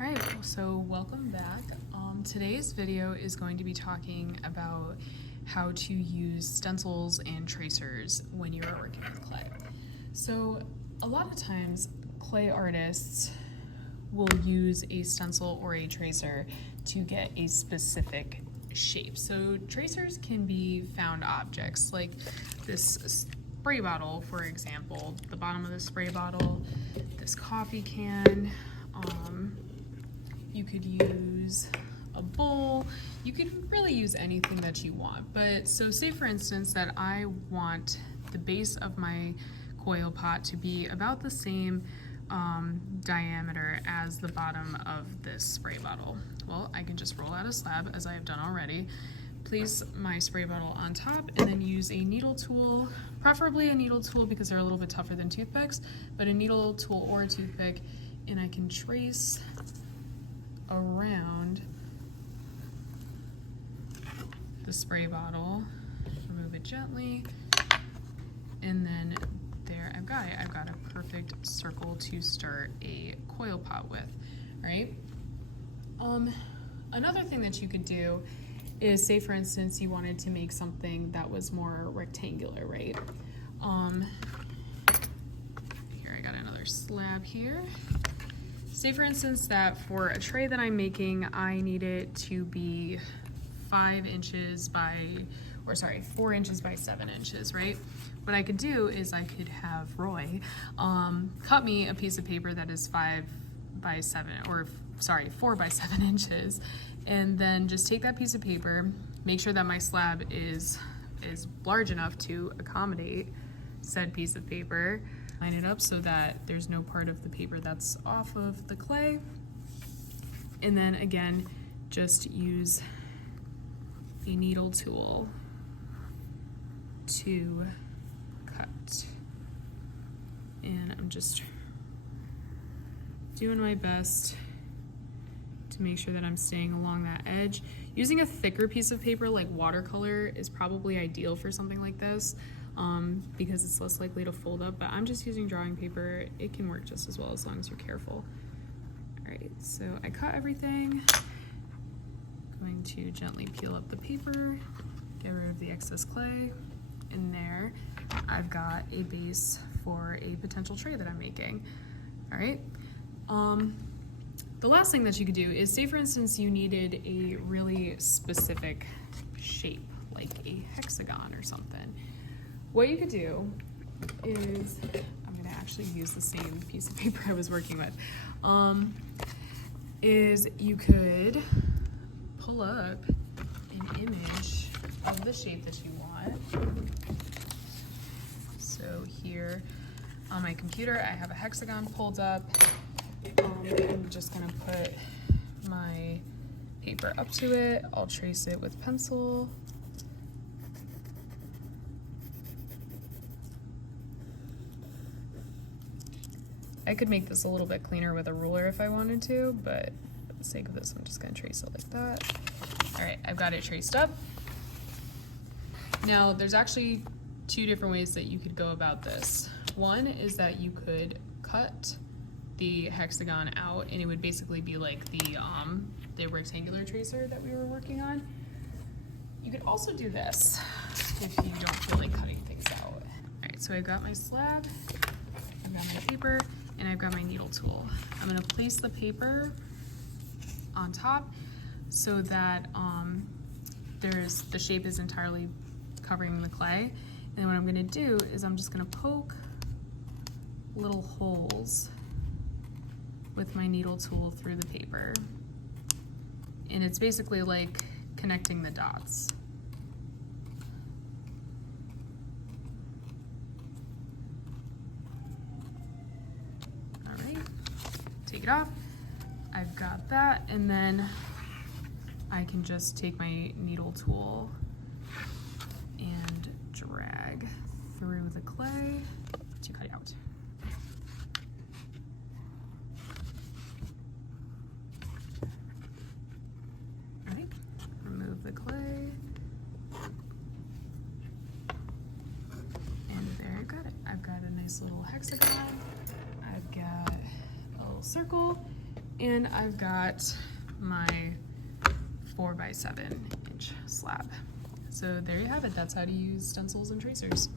All right, so welcome back. Today's video is going to be talking about how to use stencils and tracers when you are working with clay. So a lot of times clay artists will use a stencil or a tracer to get a specific shape. So tracers can be found objects like this spray bottle, for example, the bottom of the spray bottle, this coffee can. You could use a bowl. You could really use anything that you want. But so say for instance that I want the base of my coil pot to be about the same diameter as the bottom of this spray bottle. Well, I can just roll out a slab as I have done already, place my spray bottle on top, and then use a needle tool, preferably a needle tool because they're a little bit tougher than toothpicks, but a needle tool or a toothpick, and I can trace around the spray bottle, remove it gently, and then there I've got it. I've got a perfect circle to start a coil pot with, right? Another thing that you could do is, say for instance you wanted to make something that was more rectangular, right? Here I got another slab here. Say for instance that for a tray that I'm making, I need it to be 4 inches by 7 inches, right? What I could do is I could have Roy cut me a piece of paper that is 4 by 7 inches, and then just take that piece of paper, make sure that my slab is large enough to accommodate said piece of paper, line it up so that there's no part of the paper that's off of the clay, and then again just use a needle tool to cut. And I'm just doing my best to make sure that I'm staying along that edge. Using a thicker piece of paper like watercolor is probably ideal for something like this, because it's less likely to fold up, but I'm just using drawing paper. It can work just as well as long as you're careful. All right, so I cut everything. Going to gently peel up the paper, get rid of the excess clay. In there, I've got a base for a potential tray that I'm making. All right. The last thing that you could do is, say for instance you needed a really specific shape, like a hexagon or something. What you could do is, I'm gonna actually use the same piece of paper I was working with, is you could pull up an image of the shape that you want. So here on my computer I have a hexagon pulled up. I'm just gonna put my paper up to it. I'll trace it with pencil. I could make this a little bit cleaner with a ruler if I wanted to, but for the sake of this, I'm just gonna trace it like that. All right, I've got it traced up. Now, there's actually 2 different ways that you could go about this. One is that you could cut the hexagon out, and it would basically be like the rectangular tracer that we were working on. You could also do this if you don't feel like cutting things out. All right, so I've got my slab, I've got my paper, and I've got my needle tool. I'm gonna place the paper on top so that the shape is entirely covering the clay. And then what I'm gonna do is I'm just gonna poke little holes with my needle tool through the paper. And it's basically like connecting the dots. All right, take it off. I've got that, and then I can just take my needle tool and drag through the clay to cut it out. All right, remove the clay. And there I've got it. I've got a nice little hexagon. I've got a little circle, And I've got my 4x7 inch slab. So there you have it. That's how to use stencils and tracers.